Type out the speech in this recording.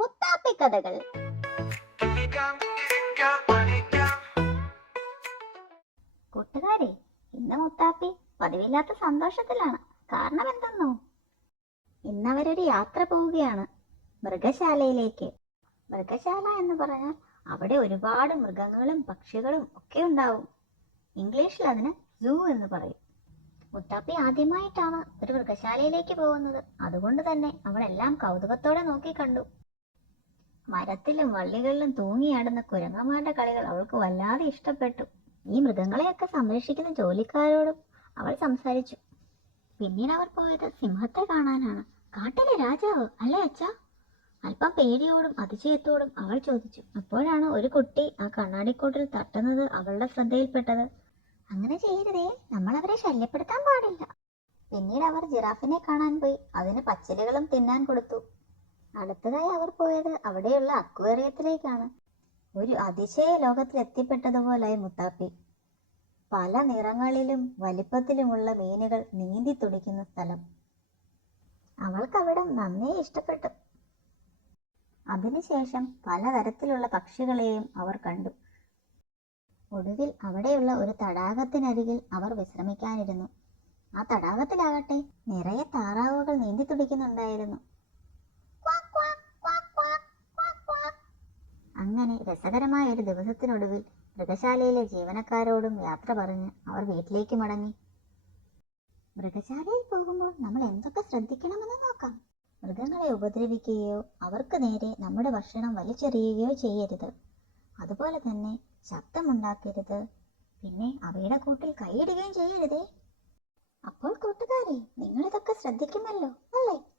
മുത്താപ്പി കഥകൾ. കൂട്ടുകാരെ, ഇന്ന് മുത്താപ്പി പതിവില്ലാത്ത സന്തോഷത്തിലാണ്. കാരണം എന്തെന്നോ? ഇന്നവരൊരു യാത്ര പോവുകയാണ് മൃഗശാലയിലേക്ക്. മൃഗശാല എന്ന് പറഞ്ഞാൽ അവിടെ ഒരുപാട് മൃഗങ്ങളും പക്ഷികളും ഒക്കെ ഉണ്ടാവും. ഇംഗ്ലീഷിൽ അതിന് സൂ എന്ന് പറയും. മുത്താപ്പി ആദ്യമായിട്ടാണ് ഒരു മൃഗശാലയിലേക്ക് പോകുന്നത്. അതുകൊണ്ട് തന്നെ അവളെല്ലാം കൗതുകത്തോടെ നോക്കി കണ്ടു. മരത്തിലും വള്ളികളിലും തൂങ്ങിയാടുന്ന കുരങ്ങന്മാരുടെ കളികൾ അവൾക്ക് വല്ലാതെ ഇഷ്ടപ്പെട്ടു. ഈ മൃഗങ്ങളെയൊക്കെ സംരക്ഷിക്കുന്ന ജോലിക്കാരോടും അവൾ സംസാരിച്ചു. പിന്നീട് അവർ പോയത് സിംഹത്തെ കാണാനാണ്. കാട്ടിലെ രാജാവ് അല്ലേ അച്ഛാ? അല്പം പേടിയോടും അതിശയത്തോടും അവൾ ചോദിച്ചു. അപ്പോഴാണ് ഒരു കുട്ടി ആ കണ്ണാടിക്കൂട്ടിൽ തട്ടുന്നത് അവളുടെ ശ്രദ്ധയിൽപ്പെട്ടത്. അങ്ങനെ ചെയ്യരുതേ, നമ്മൾ അവരെ ശല്യപ്പെടുത്താൻ പാടില്ല. പിന്നീട് അവർ ജിറാഫിനെ കാണാൻ പോയി. അതിന് പച്ചിലകളും തിന്നാൻ കൊടുത്തു. അടുത്തതായി അവർ പോയത് അവിടെയുള്ള അക്വേറിയത്തിലേക്കാണ്. ഒരു അതിശയ ലോകത്തിൽ എത്തിപ്പെട്ടതുപോലായി മുത്താപ്പി. പല നിറങ്ങളിലും വലിപ്പത്തിലുമുള്ള മീനുകൾ നീന്തി തുടിക്കുന്ന സ്ഥലം. അവൾക്കവിടം നന്നേ ഇഷ്ടപ്പെട്ടു. അതിനുശേഷം പലതരത്തിലുള്ള പക്ഷികളെയും അവർ കണ്ടു. ഒടുവിൽ അവിടെയുള്ള ഒരു തടാകത്തിനരികിൽ അവർ വിശ്രമിക്കാനിരുന്നു. ആ തടാകത്തിലാകട്ടെ നിറയെ താറാവുകൾ നീന്തി തുടിക്കുന്നുണ്ടായിരുന്നു. അങ്ങനെ രസകരമായ ഒരു ദിവസത്തിനൊടുവിൽ മൃഗശാലയിലെ ജീവനക്കാരോടും യാത്ര പറഞ്ഞ് അവർ വീട്ടിലേക്ക് മടങ്ങി. മൃഗശാലയിൽ പോകുമ്പോൾ നമ്മൾ എന്തൊക്കെ ശ്രദ്ധിക്കണമെന്ന് നോക്കാം. മൃഗങ്ങളെ ഉപദ്രവിക്കുകയോ അവർക്ക് നേരെ നമ്മുടെ ഭക്ഷണം വലിച്ചെറിയുകയോ ചെയ്യരുത്. അതുപോലെ തന്നെ ശബ്ദമുണ്ടാക്കരുത്. പിന്നെ അവയുടെ കൂട്ടിൽ കൈയിടുകയും ചെയ്യരുതേ. അപ്പോൾ കൂട്ടുകാരെ, നിങ്ങളിതൊക്കെ ശ്രദ്ധിക്കുമല്ലോ അല്ലേ?